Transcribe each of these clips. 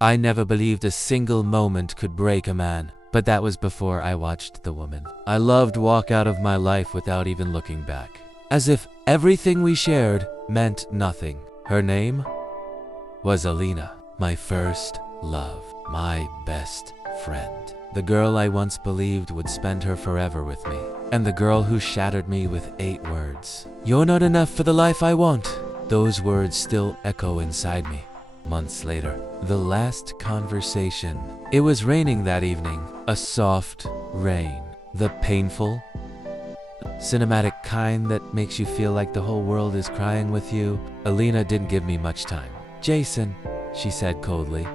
I never believed a single moment could break a man. But that was before I watched the woman I loved walk out of my life without even looking back. As if everything we shared meant nothing. Her name was Alina, my first love, my best friend. The girl I once believed would spend her forever with me. And the girl who shattered me with 8 words. "You're not enough for the life I want." Those words still echo inside me. Months later, the last conversation. It was raining that evening, a soft rain. The painful, cinematic kind that makes you feel like the whole world is crying with you. Alina didn't give me much time. "Jason," she said coldly,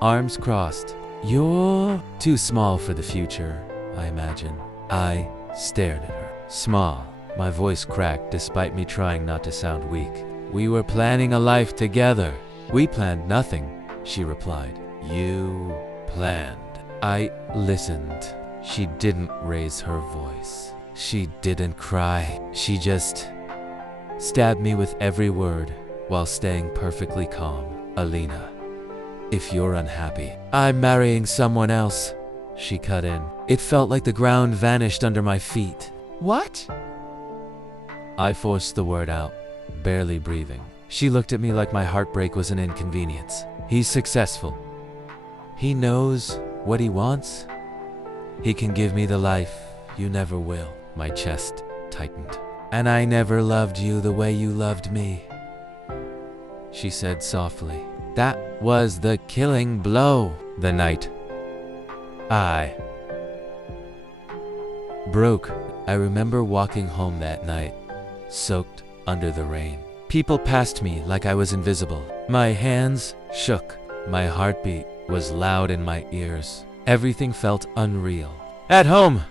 arms crossed. "You're too small for the future, I imagine." I stared at her. Small. My voice cracked despite me trying not to sound weak. "We were planning a life together." "We planned nothing," she replied. "You planned." I listened. She didn't raise her voice. She didn't cry. She just stabbed me with every word while staying perfectly calm. "Alina, if you're unhappy, I'm marrying someone else," she cut in. It felt like the ground vanished under my feet. "What?" I forced the word out, barely breathing. She looked at me like my heartbreak was an inconvenience. "He's successful. He knows what he wants. He can give me the life you never will." My chest tightened. "And I never loved you the way you loved me," she said softly. That was the killing blow. The night I broke. I remember walking home that night, soaked under the rain. People passed me like I was invisible. My hands shook. My heartbeat was loud in my ears. Everything felt unreal. At home,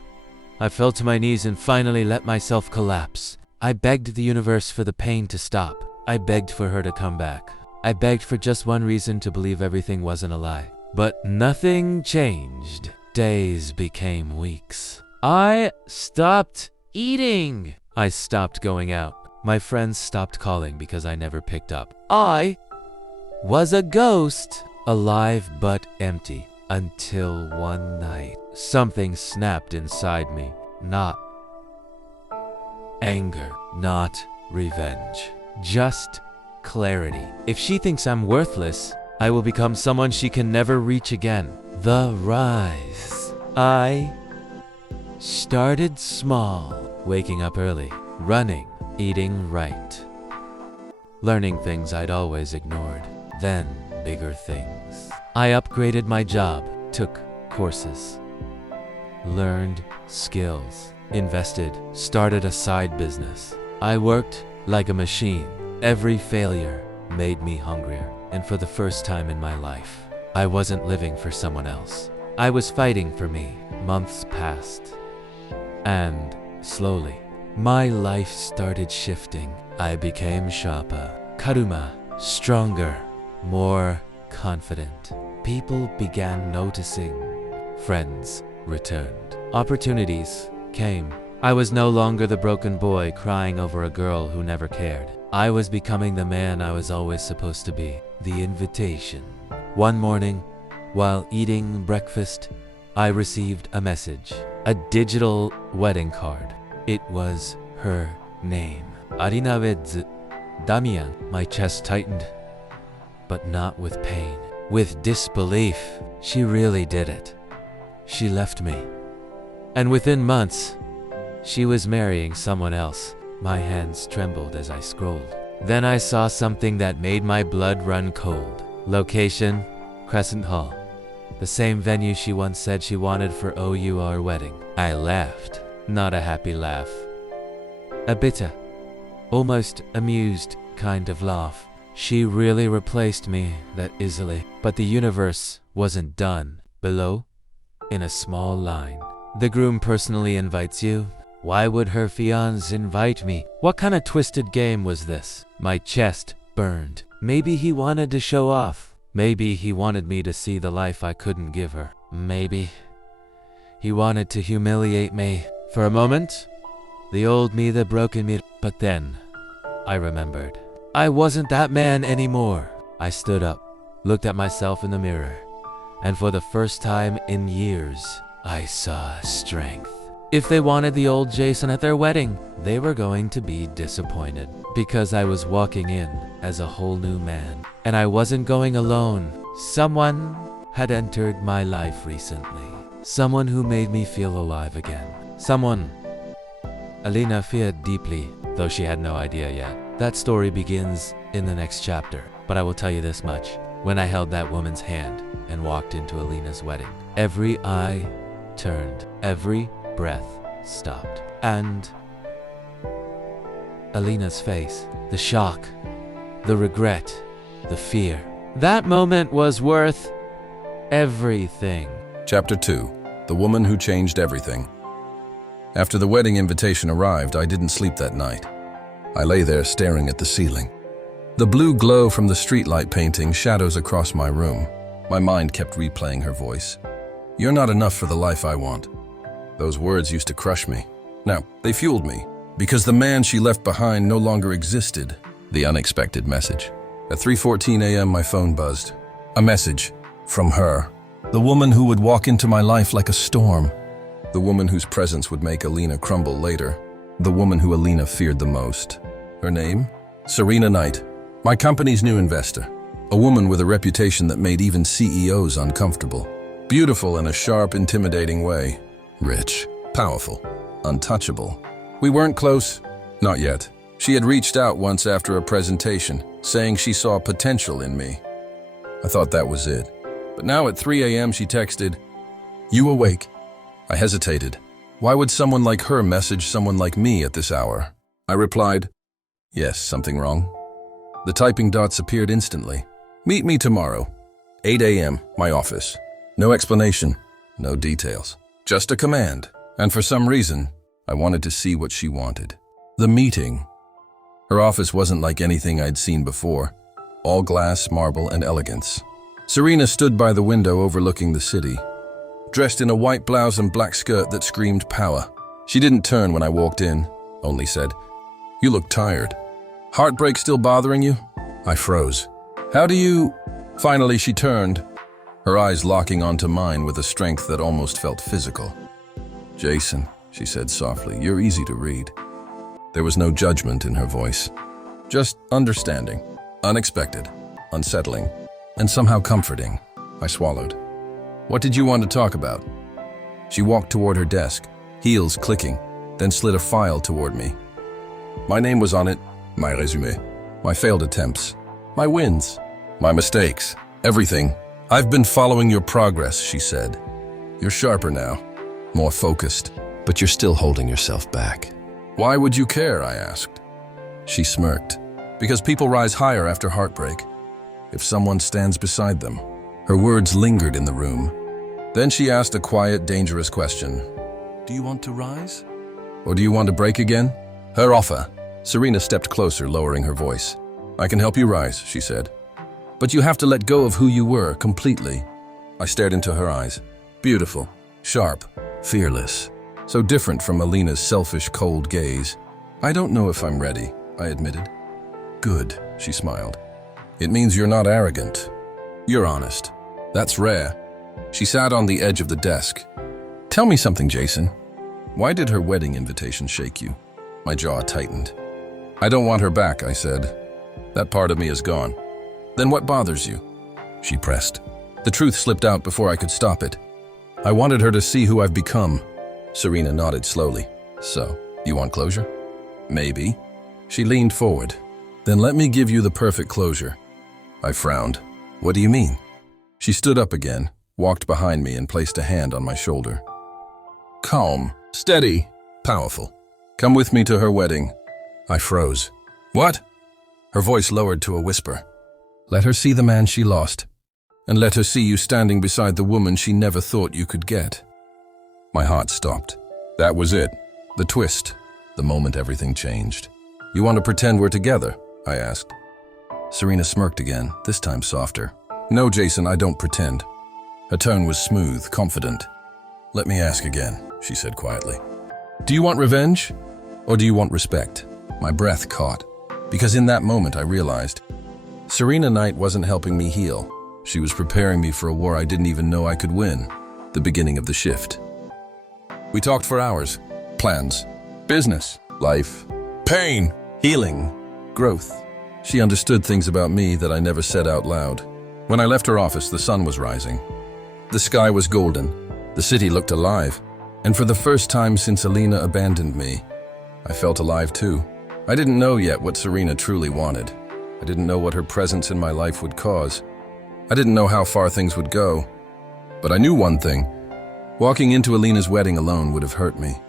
I fell to my knees and finally let myself collapse. I begged the universe for the pain to stop. I begged for her to come back. I begged for just one reason to believe everything wasn't a lie. But nothing changed. Days became weeks. I stopped eating. I stopped going out. My friends stopped calling because I never picked up. I was a ghost, alive but empty. Until one night, something snapped inside me. Not anger, not revenge, just clarity. If she thinks I'm worthless, I will become someone she can never reach again. The rise. I started small, waking up early, running, eating right, learning things I'd always ignored, then bigger things. I upgraded my job, took courses, learned skills, invested, started a side business. I worked like a machine. Every failure made me hungrier, and for the first time in my life, I wasn't living for someone else. I was fighting for me. Months passed, and slowly, my life started shifting. I became sharper, karuma, stronger, more confident. People began noticing. Friends returned. Opportunities came. I was no longer the broken boy crying over a girl who never cared. I was becoming the man I was always supposed to be. The invitation. One morning, while eating breakfast, I received a message. A digital wedding card. It was her name. Alina with Damian. My chest tightened, but not with pain. With disbelief. She really did it. She left me. And within months, she was marrying someone else. My hands trembled as I scrolled. Then I saw something that made my blood run cold. Location, Crescent Hall. The same venue she once said she wanted for our wedding. I laughed. Not a happy laugh. A bitter, almost amused kind of laugh. She really replaced me that easily. But the universe wasn't done. Below, in a small line. The groom personally invites you. Why would her fiancé invite me? What kind of twisted game was this? My chest burned. Maybe he wanted to show off. Maybe he wanted me to see the life I couldn't give her. Maybe he wanted to humiliate me. For a moment, the old me, the broken me. But then, I remembered. I wasn't that man anymore. I stood up, looked at myself in the mirror, and for the first time in years, I saw strength. If they wanted the old Jason at their wedding, they were going to be disappointed, because I was walking in as a whole new man, and I wasn't going alone. Someone had entered my life recently. Someone who made me feel alive again. Someone Alina feared deeply, though she had no idea yet. That story begins in the next chapter, but I will tell you this much. When I held that woman's hand and walked into Alina's wedding, every eye turned, every breath stopped, and Alina's face, the shock, the regret, the fear. That moment was worth everything. Chapter 2. The Woman Who Changed Everything. After the wedding invitation arrived, I didn't sleep that night. I lay there staring at the ceiling. The blue glow from the streetlight painting shadows across my room. My mind kept replaying her voice. "You're not enough for the life I want." Those words used to crush me. Now, they fueled me, because the man she left behind no longer existed. The unexpected message. At 3:14 a.m. my phone buzzed. A message from her. The woman who would walk into my life like a storm. The woman whose presence would make Alina crumble later. The woman who Alina feared the most. Her name? Serena Knight. My company's new investor. A woman with a reputation that made even CEOs uncomfortable. Beautiful in a sharp, intimidating way. Rich, powerful, untouchable. We weren't close. Not yet. She had reached out once after a presentation, saying she saw potential in me. I thought that was it. But now at 3 a.m. she texted, "You awake?" I hesitated. Why would someone like her message someone like me at this hour? I replied, "Yes, something wrong?" The typing dots appeared instantly. "Meet me tomorrow, 8 a.m., my office." No explanation, no details. Just a command. And for some reason, I wanted to see what she wanted. The meeting. Her office wasn't like anything I'd seen before. All glass, marble, and elegance. Serena stood by the window overlooking the city, dressed in a white blouse and black skirt that screamed power. She didn't turn when I walked in, only said, "You look tired. Heartbreak still bothering you?" I froze. "How do you—" Finally she turned, her eyes locking onto mine with a strength that almost felt physical. "Jason," she said softly, "you're easy to read." There was no judgment in her voice, just understanding, unexpected, unsettling, and somehow comforting. I swallowed. "What did you want to talk about?" She walked toward her desk, heels clicking, then slid a file toward me. My name was on it, my resume, my failed attempts, my wins, my mistakes, everything. "I've been following your progress," she said. "You're sharper now, more focused, but you're still holding yourself back." "Why would you care?" I asked. She smirked. "Because people rise higher after heartbreak. If someone stands beside them." Her words lingered in the room. Then she asked a quiet, dangerous question. "Do you want to rise? Or do you want to break again?" Her offer. Serena stepped closer, lowering her voice. "I can help you rise," she said. "But you have to let go of who you were, completely." I stared into her eyes. Beautiful, sharp, fearless. So different from Alina's selfish, cold gaze. "I don't know if I'm ready," I admitted. "Good," she smiled. "It means you're not arrogant. You're honest. That's rare." She sat on the edge of the desk. "Tell me something, Jason. Why did her wedding invitation shake you?" My jaw tightened. "I don't want her back," I said. "That part of me is gone." "Then what bothers you?" She pressed. The truth slipped out before I could stop it. "I wanted her to see who I've become." Serena nodded slowly. "So, you want closure?" "Maybe." She leaned forward. "Then let me give you the perfect closure." I frowned. "What do you mean?" She stood up again, walked behind me, and placed a hand on my shoulder. "Calm, steady, powerful. Come with me to her wedding." I froze. "What?" Her voice lowered to a whisper. "Let her see the man she lost, and let her see you standing beside the woman she never thought you could get." My heart stopped. That was it. The twist. The moment everything changed. "You want to pretend we're together?" I asked. Serena smirked again, this time softer. "No, Jason, I don't pretend." Her tone was smooth, confident. "Let me ask again," she said quietly. "Do you want revenge, or do you want respect?" My breath caught, because in that moment I realized Serena Knight wasn't helping me heal. She was preparing me for a war I didn't even know I could win, the beginning of the shift. We talked for hours. Plans, business, life, pain, healing, growth. She understood things about me that I never said out loud. When I left her office, the sun was rising. The sky was golden. The city looked alive. And for the first time since Alina abandoned me, I felt alive too. I didn't know yet what Serena truly wanted. I didn't know what her presence in my life would cause. I didn't know how far things would go. But I knew one thing. Walking into Alina's wedding alone would have hurt me.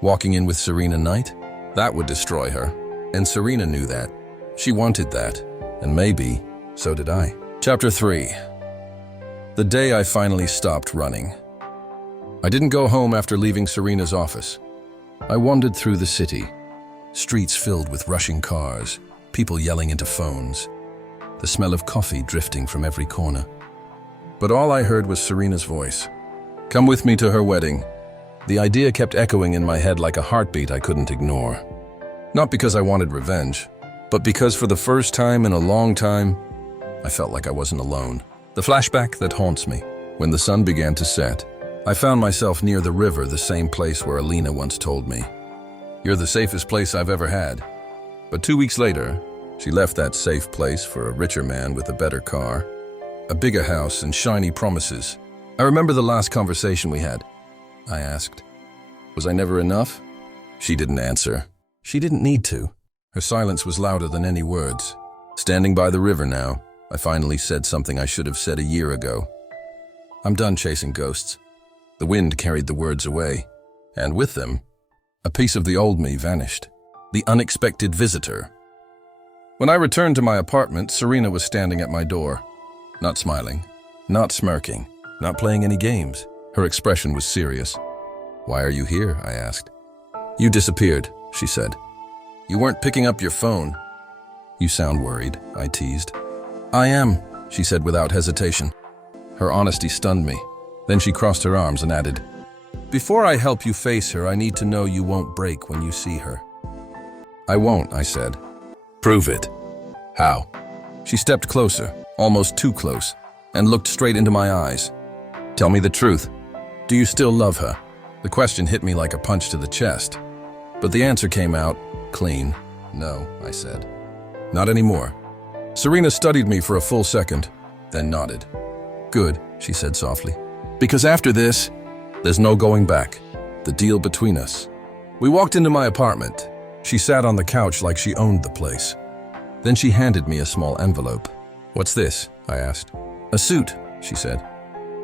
Walking in with Serena Knight? That would destroy her. And Serena knew that. She wanted that. And maybe, so did I. Chapter 3. The day I finally stopped running. I didn't go home after leaving Serena's office. I wandered through the city. Streets filled with rushing cars, people yelling into phones, the smell of coffee drifting from every corner. But all I heard was Serena's voice. Come with me to her wedding. The idea kept echoing in my head like a heartbeat I couldn't ignore. Not because I wanted revenge, but because for the first time in a long time, I felt like I wasn't alone. The flashback that haunts me. When the sun began to set, I found myself near the river, the same place where Alina once told me, "You're the safest place I've ever had." But 2 weeks later, she left that safe place for a richer man with a better car, a bigger house, and shiny promises. I remember the last conversation we had. I asked, was I never enough? She didn't answer. She didn't need to. Her silence was louder than any words. Standing by the river now, I finally said something I should have said a year ago. I'm done chasing ghosts. The wind carried the words away, and with them, a piece of the old me vanished. The unexpected visitor. When I returned to my apartment, Serena was standing at my door. Not smiling, not smirking, not playing any games. Her expression was serious. "Why are you here?" I asked. "You disappeared," she said. "You weren't picking up your phone." "You sound worried," I teased. "I am," she said without hesitation. Her honesty stunned me. Then she crossed her arms and added, "Before I help you face her, I need to know you won't break when you see her." "I won't," I said. "Prove it." "How?" She stepped closer, almost too close, and looked straight into my eyes. "Tell me the truth. Do you still love her?" The question hit me like a punch to the chest. But the answer came out clean. "No," I said. "Not anymore." Serena studied me for a full second, then nodded. "Good," she said softly. "Because after this, there's no going back. The deal between us." We walked into my apartment. She sat on the couch like she owned the place. Then she handed me a small envelope. "What's this?" I asked. "A suit," she said.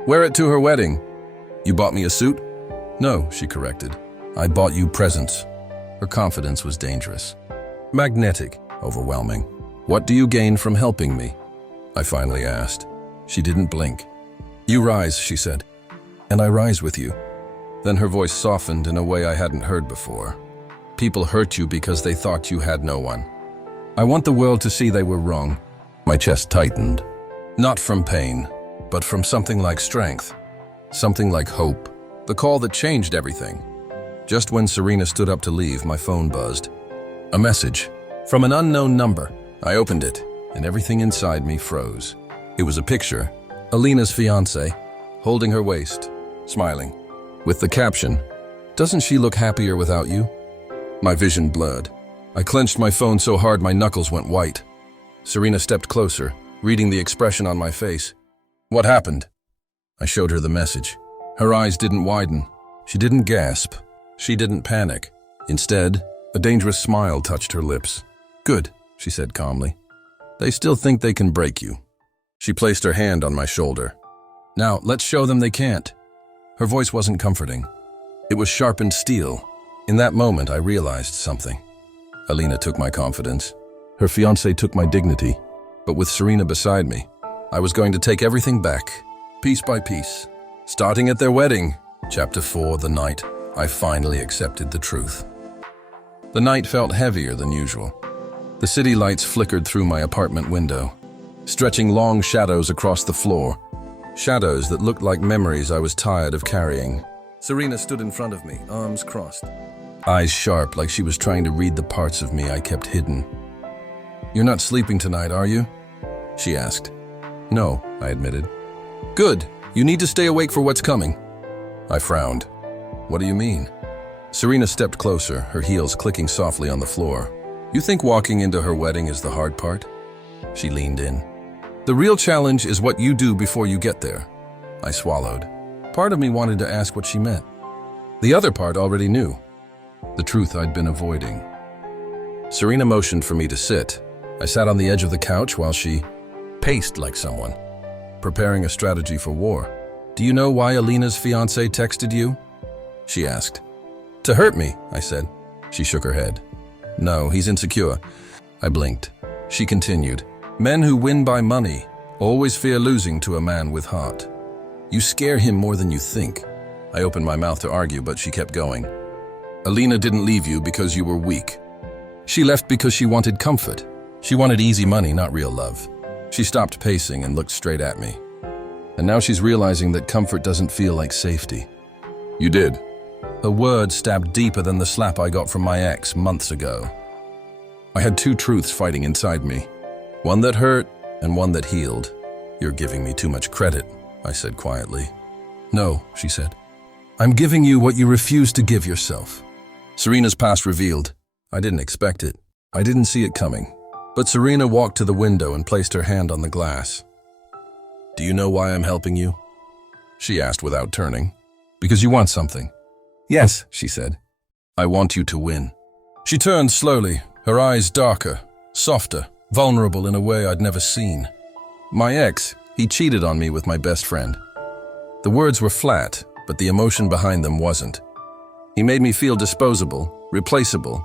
"Wear it to her wedding." "You bought me a suit?" "No," she corrected. "I bought you presents." Her confidence was dangerous. Magnetic, overwhelming. "What do you gain from helping me?" I finally asked. She didn't blink. "You rise," she said, "and I rise with you." Then her voice softened in a way I hadn't heard before. "People hurt you because they thought you had no one. I want the world to see they were wrong." My chest tightened. Not from pain, but from something like strength. Something like hope. The call that changed everything. Just when Serena stood up to leave, my phone buzzed. A message. From an unknown number. I opened it, and everything inside me froze. It was a picture. Alina's fiancé, holding her waist, smiling. With the caption, "Doesn't she look happier without you?" My vision blurred. I clenched my phone so hard my knuckles went white. Serena stepped closer, reading the expression on my face. "What happened?" I showed her the message. Her eyes didn't widen. She didn't gasp. She didn't panic. Instead, a dangerous smile touched her lips. "Good," she said calmly. "They still think they can break you." She placed her hand on my shoulder. "Now, let's show them they can't." Her voice wasn't comforting. It was sharpened steel. In that moment, I realized something. Alina took my confidence. Her fiancé took my dignity. But with Serena beside me, I was going to take everything back, piece by piece. Starting at their wedding, Chapter 4, the night I finally accepted the truth. The night felt heavier than usual. The city lights flickered through my apartment window, stretching long shadows across the floor. Shadows that looked like memories I was tired of carrying. Serena stood in front of me, arms crossed. Eyes sharp, like she was trying to read the parts of me I kept hidden. "You're not sleeping tonight, are you?" she asked. "No," I admitted. Good. You need to stay awake for what's coming. I frowned. What do you mean? Serena stepped closer, her heels clicking softly on the floor. You think walking into her wedding is the hard part? She leaned in. The real challenge is what you do before you get there. I swallowed. Part of me wanted to ask what she meant. The other part already knew. The truth I'd been avoiding. Serena motioned for me to sit. I sat on the edge of the couch while she paced like someone, preparing a strategy for war. Do you know why Alina's fiancé texted you? She asked. To hurt me, I said. She shook her head. No, he's insecure. I blinked. She continued. Men who win by money always fear losing to a man with heart. You scare him more than you think. I opened my mouth to argue, but she kept going. Alina didn't leave you because you were weak. She left because she wanted comfort. She wanted easy money, not real love. She stopped pacing and looked straight at me. And now she's realizing that comfort doesn't feel like safety. You did. A word stabbed deeper than the slap I got from my ex months ago. I had two truths fighting inside me. One that hurt and one that healed. You're giving me too much credit, I said quietly. No, she said. I'm giving you what you refuse to give yourself. Serena's past revealed. I didn't expect it. I didn't see it coming. But Serena walked to the window and placed her hand on the glass. Do you know why I'm helping you? She asked without turning. Because you want something. Yes, she said. I want you to win. She turned slowly, her eyes darker, softer, vulnerable in a way I'd never seen. My ex, he cheated on me with my best friend. The words were flat, but the emotion behind them wasn't. He made me feel disposable, replaceable,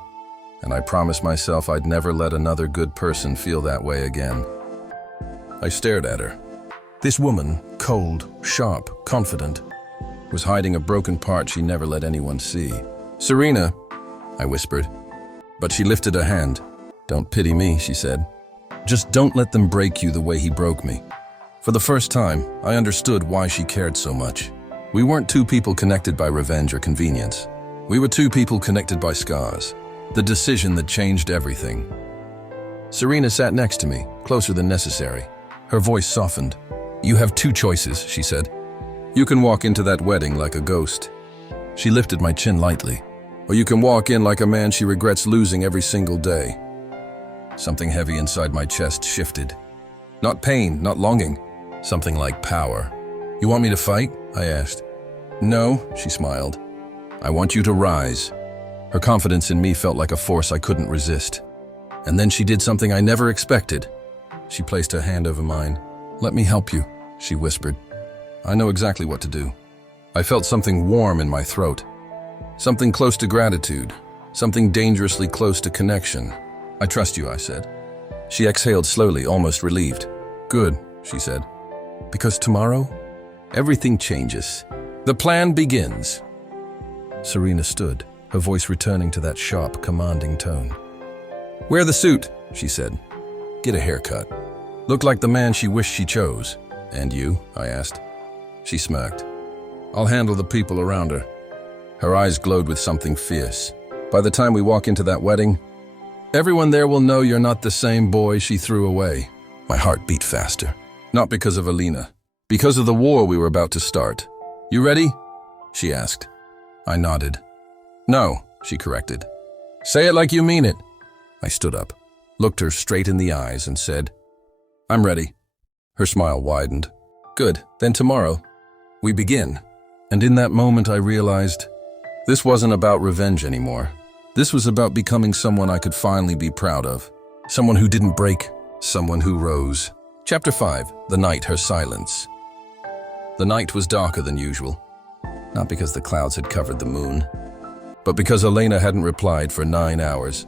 and I promised myself I'd never let another good person feel that way again. I stared at her. This woman, cold, sharp, confident, was hiding a broken part she never let anyone see. Serena, I whispered, but she lifted a hand. Don't pity me, she said. Just don't let them break you the way he broke me. For the first time, I understood why she cared so much. We weren't two people connected by revenge or convenience. We were two people connected by scars. The decision that changed everything. Serena sat next to me, closer than necessary. Her voice softened. You have two choices, she said. You can walk into that wedding like a ghost. She lifted my chin lightly. Or you can walk in like a man she regrets losing every single day. Something heavy inside my chest shifted. Not pain, not longing. Something like power. You want me to fight? I asked. No, she smiled. I want you to rise. Her confidence in me felt like a force I couldn't resist. And then she did something I never expected. She placed her hand over mine. Let me help you, she whispered. I know exactly what to do. I felt something warm in my throat. Something close to gratitude. Something dangerously close to connection. I trust you, I said. She exhaled slowly, almost relieved. Good, she said. Because tomorrow, everything changes. The plan begins. Serena stood, her voice returning to that sharp, commanding tone. Wear the suit, she said. Get a haircut. Look like the man she wished she chose. And you? I asked. She smirked. I'll handle the people around her. Her eyes glowed with something fierce. By the time we walk into that wedding, everyone there will know you're not the same boy she threw away. My heart beat faster. Not because of Alina. Because of the war we were about to start. You ready? She asked. I nodded. No, she corrected. Say it like you mean it. I stood up, looked her straight in the eyes and said, I'm ready. Her smile widened. Good, then tomorrow, we begin. And in that moment I realized this wasn't about revenge anymore. This was about becoming someone I could finally be proud of. Someone who didn't break, someone who rose. Chapter 5, The Night, Her Silence. The night was darker than usual. Not because the clouds had covered the moon, but because Alina hadn't replied for 9 hours.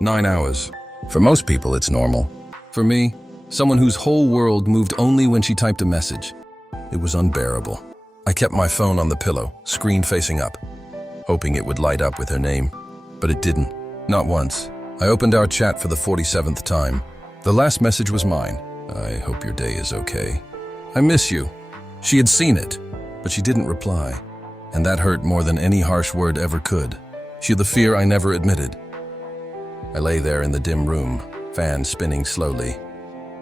9 hours. For most people, it's normal. For me, someone whose whole world moved only when she typed a message. It was unbearable. I kept my phone on the pillow, screen facing up, hoping it would light up with her name. But it didn't. Not once. I opened our chat for the 47th time. The last message was mine. I hope your day is okay. I miss you. She had seen it, but she didn't reply. And that hurt more than any harsh word ever could. She had the fear I never admitted. I lay there in the dim room, fan spinning slowly.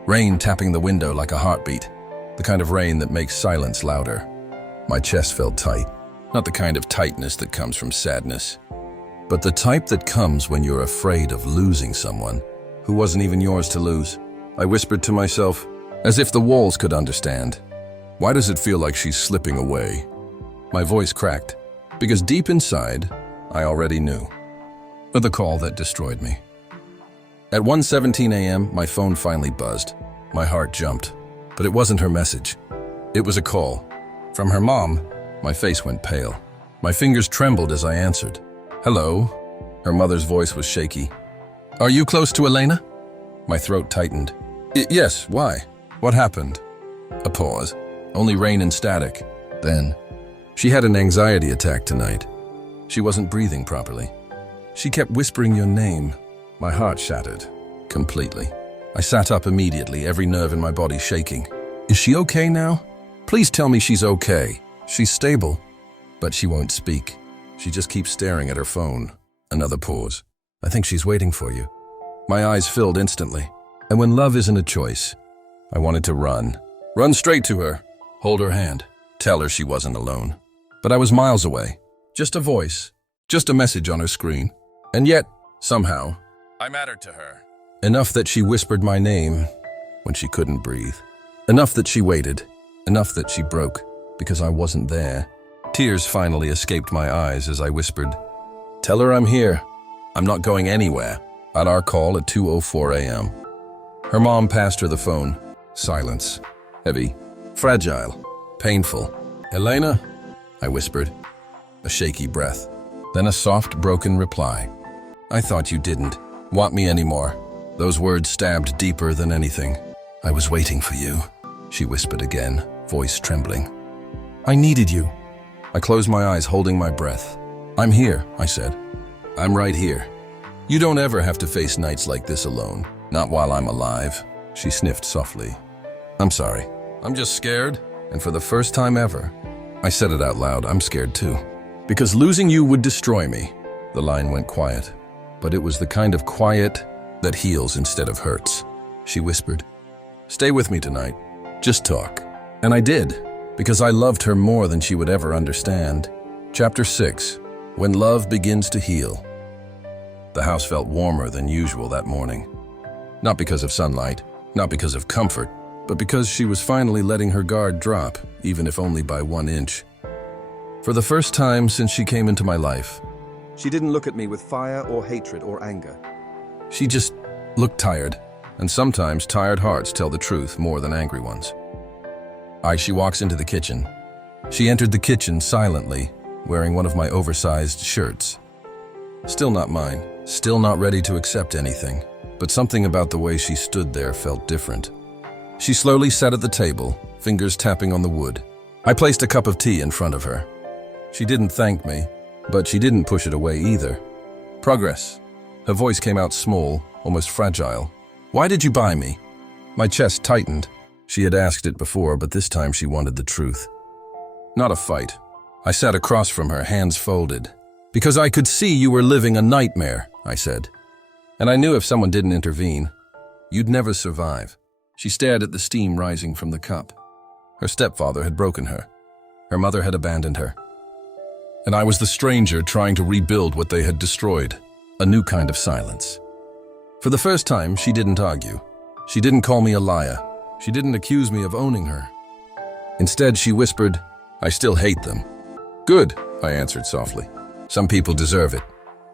Rain tapping the window like a heartbeat. the kind of rain that makes silence louder. My chest felt tight, not the kind of tightness that comes from sadness, but the type that comes when you're afraid of losing someone who wasn't even yours to lose. I whispered to myself, as if the walls could understand. Why does it feel like she's slipping away? My voice cracked, because deep inside, I already knew. The call that destroyed me. At 1:17 a.m., my phone finally buzzed. My heart jumped, but it wasn't her message. It was a call. From her mom. My face went pale. My fingers trembled as I answered. Hello? Her mother's voice was shaky. Are you close to Alina? My throat tightened. Yes, why? What happened? A pause. Only rain and static. Then, she had an anxiety attack tonight. She wasn't breathing properly. She kept whispering your name. My heart shattered. Completely. I sat up immediately, every nerve in my body shaking. Is she okay now? Please tell me she's okay. She's stable. But she won't speak. She just keeps staring at her phone. Another pause. I think she's waiting for you. My eyes filled instantly. And when love isn't a choice, I wanted to run. Run straight to her. Hold her hand. Tell her she wasn't alone. But I was miles away. Just a voice. Just a message on her screen. And yet, somehow, I mattered to her. Enough that she whispered my name when she couldn't breathe. Enough that she waited. Enough that she broke because I wasn't there. Tears finally escaped my eyes as I whispered, Tell her I'm here. I'm not going anywhere. At our call at 2:04 a.m. Her mom passed her the phone. Silence. Heavy. Fragile. Painful. Elena? I whispered. A shaky breath. Then a soft, broken reply. I thought you didn't want me anymore. Those words stabbed deeper than anything. I was waiting for you, she whispered again, voice trembling. I needed you. I closed my eyes, holding my breath. I'm here, I said. I'm right here. You don't ever have to face nights like this alone. Not while I'm alive. She sniffed softly. I'm sorry. I'm just scared. And for the first time ever, I said it out loud. I'm scared too. Because losing you would destroy me. The line went quiet. But it was the kind of quiet that heals instead of hurts. She whispered, Stay with me tonight. Just talk. And I did, because I loved her more than she would ever understand. Chapter 6. When Love Begins to Heal. The house felt warmer than usual that morning. Not because of sunlight, not because of comfort, but because she was finally letting her guard drop, even if only by 1 inch. For the first time since she came into my life, she didn't look at me with fire or hatred or anger. She just looked tired, and sometimes tired hearts tell the truth more than angry ones. She walks into the kitchen. She entered the kitchen silently, wearing one of my oversized shirts. Still not mine, still not ready to accept anything, but something about the way she stood there felt different. She slowly sat at the table, fingers tapping on the wood. I placed a cup of tea in front of her. She didn't thank me, but she didn't push it away either. Progress. Her voice came out small, almost fragile. Why did you buy me? My chest tightened. She had asked it before, but this time she wanted the truth. Not a fight. I sat across from her, hands folded. Because I could see you were living a nightmare, I said. And I knew if someone didn't intervene, you'd never survive. She stared at the steam rising from the cup. Her stepfather had broken her. Her mother had abandoned her. And I was the stranger trying to rebuild what they had destroyed. A new kind of silence. For the first time, she didn't argue. She didn't call me a liar. She didn't accuse me of owning her. Instead, she whispered, I still hate them. Good, I answered softly. Some people deserve it.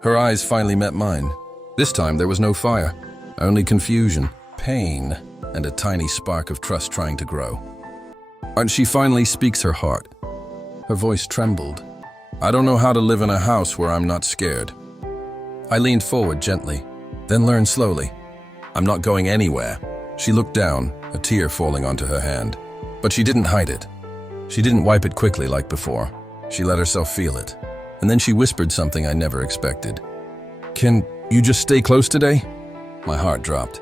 Her eyes finally met mine. This time there was no fire, only confusion, pain, and a tiny spark of trust trying to grow. And she finally speaks her heart. Her voice trembled. I don't know how to live in a house where I'm not scared. I leaned forward gently, then leaned slowly. I'm not going anywhere. She looked down, a tear falling onto her hand. But she didn't hide it. She didn't wipe it quickly like before. She let herself feel it. And then she whispered something I never expected. Can you just stay close today? My heart dropped.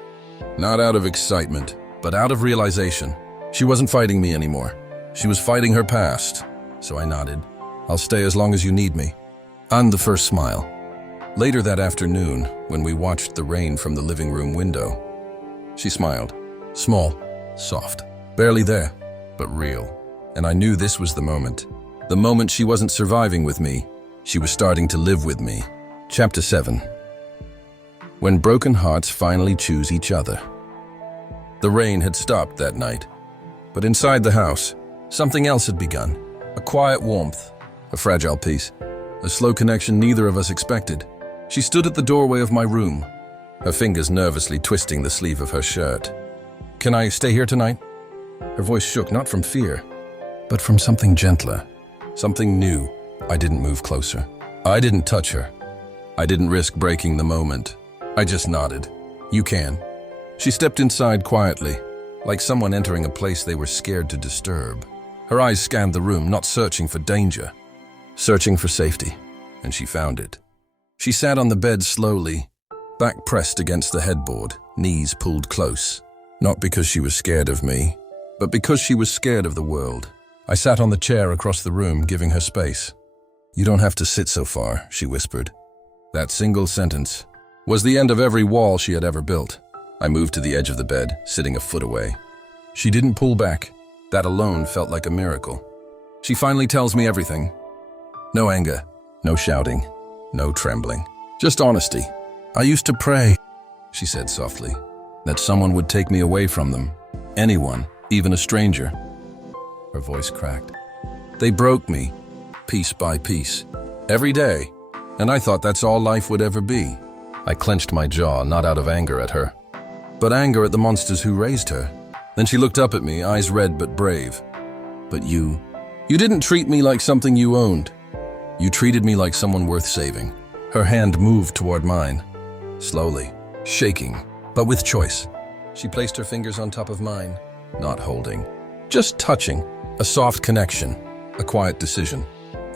Not out of excitement, but out of realization. She wasn't fighting me anymore. She was fighting her past. So I nodded. I'll stay as long as you need me. On the first smile. Later that afternoon, when we watched the rain from the living room window, she smiled. Small, soft, barely there. but real. And I knew this was the moment. The moment she wasn't surviving with me, she was starting to live with me. Chapter 7. When broken hearts finally choose each other. The rain had stopped that night, but inside the house, something else had begun. A quiet warmth, a fragile peace, a slow connection neither of us expected. She stood at the doorway of my room, her fingers nervously twisting the sleeve of her shirt. "Can I stay here tonight?" Her voice shook, not from fear, but from something gentler, something new. I didn't move closer. I didn't touch her. I didn't risk breaking the moment. I just nodded. "You can." She stepped inside quietly, like someone entering a place they were scared to disturb. Her eyes scanned the room, not searching for danger, searching for safety, and she found it. She sat on the bed slowly, back pressed against the headboard, knees pulled close. Not because she was scared of me, but because she was scared of the world. I sat on the chair across the room, giving her space. "You don't have to sit so far," she whispered. That single sentence was the end of every wall she had ever built. I moved to the edge of the bed, sitting a foot away. She didn't pull back. That alone felt like a miracle. She finally tells me everything. No anger, no shouting, no trembling. Just honesty. "I used to pray," she said softly, "that someone would take me away from them. Anyone, even a stranger." Her voice cracked. "They broke me, piece by piece, every day, and I thought that's all life would ever be." I clenched my jaw, not out of anger at her, but anger at the monsters who raised her. Then she looked up at me, eyes red but brave. "But you didn't treat me like something you owned. You treated me like someone worth saving." Her hand moved toward mine, slowly, shaking, but with choice. She placed her fingers on top of mine, not holding, just touching, a soft connection, a quiet decision.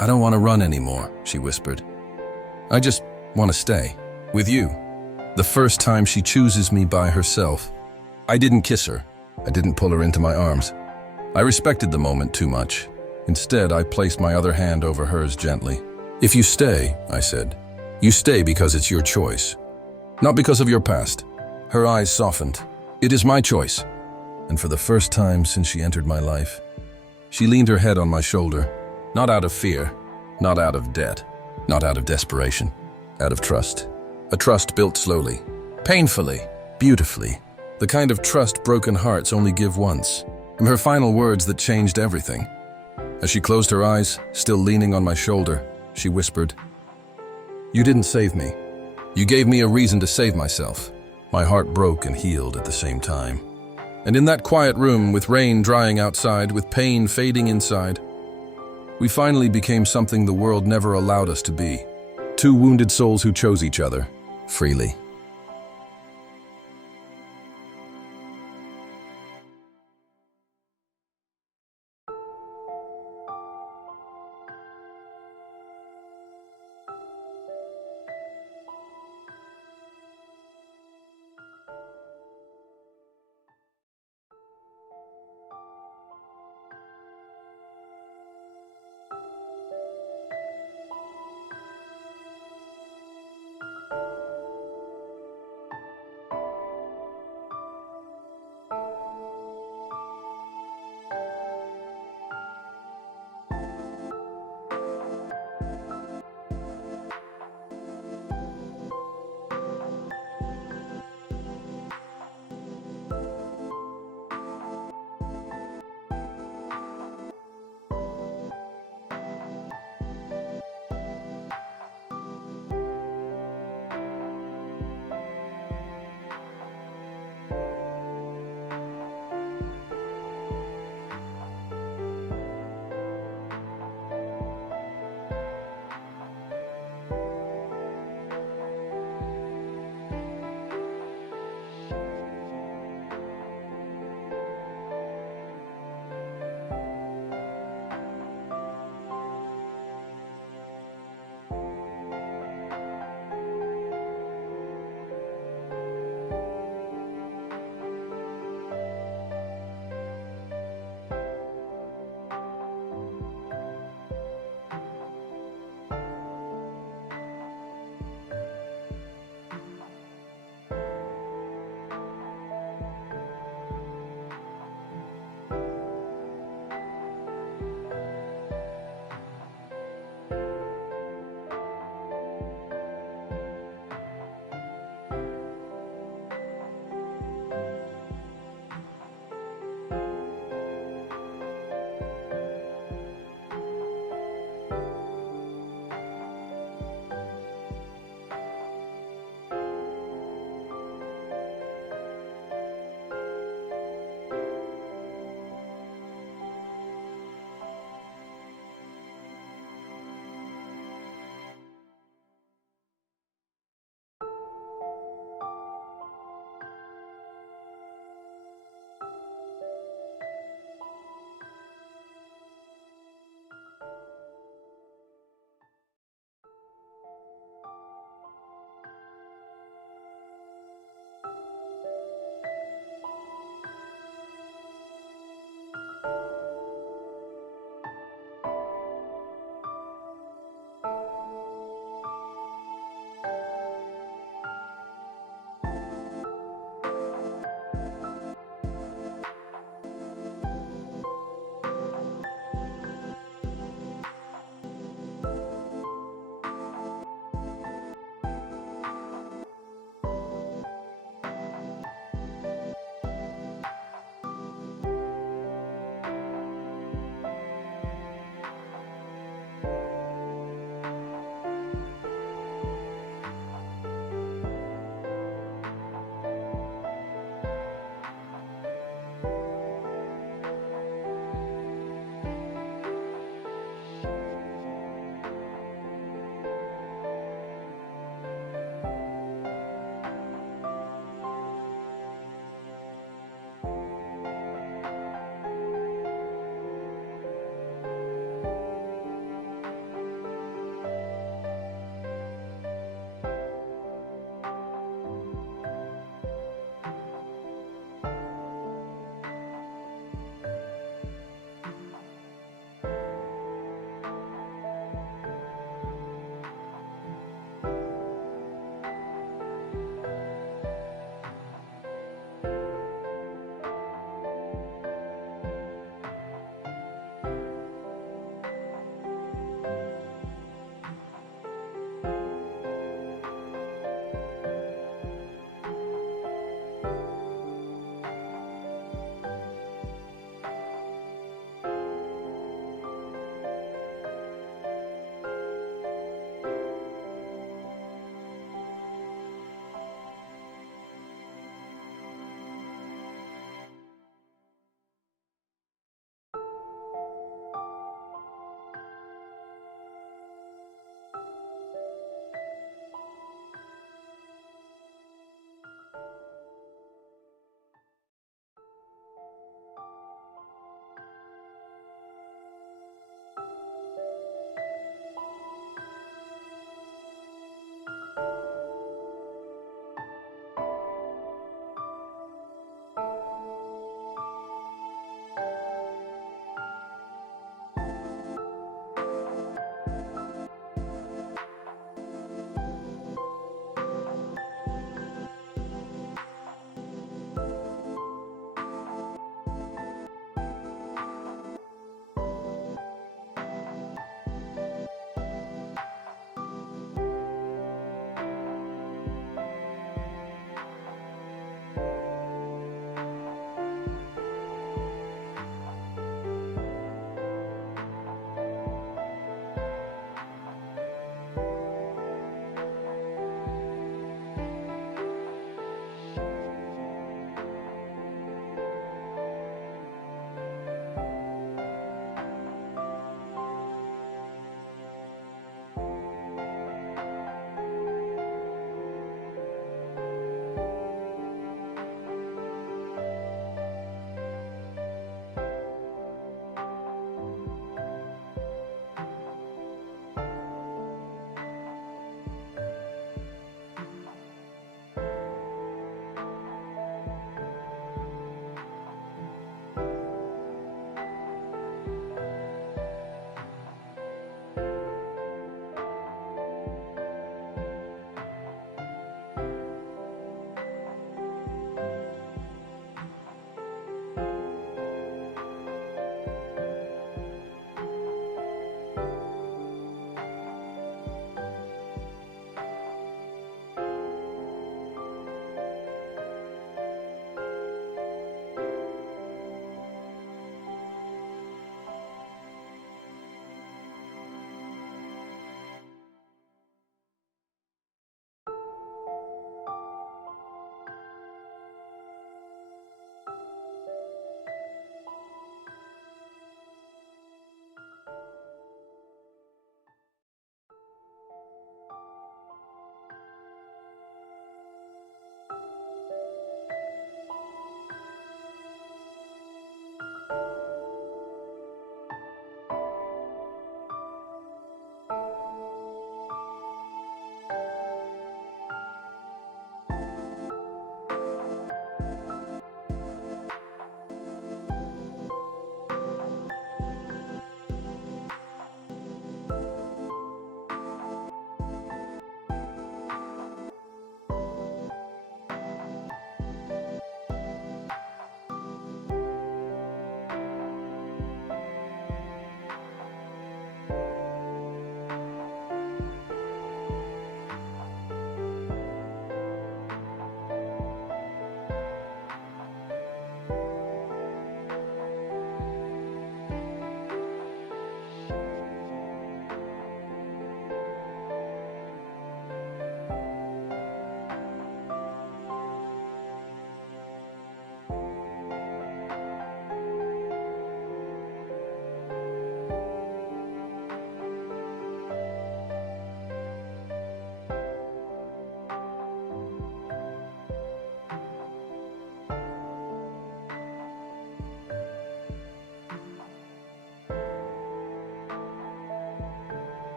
"I don't want to run anymore," she whispered. "I just want to stay with you." The first time she chooses me by herself. I didn't kiss her. I didn't pull her into my arms. I respected the moment too much. Instead, I placed my other hand over hers gently. "If you stay," I said, "you stay because it's your choice, not because of your past." Her eyes softened. "It is my choice." And for the first time since she entered my life, she leaned her head on my shoulder, not out of fear, not out of debt, not out of desperation, out of trust. A trust built slowly, painfully, beautifully. The kind of trust broken hearts only give once. Her final words that changed everything. As she closed her eyes, still leaning on my shoulder, she whispered, "You didn't save me. You gave me a reason to save myself." My heart broke and healed at the same time. And in that quiet room, with rain drying outside, with pain fading inside, we finally became something the world never allowed us to be. Two wounded souls who chose each other, freely.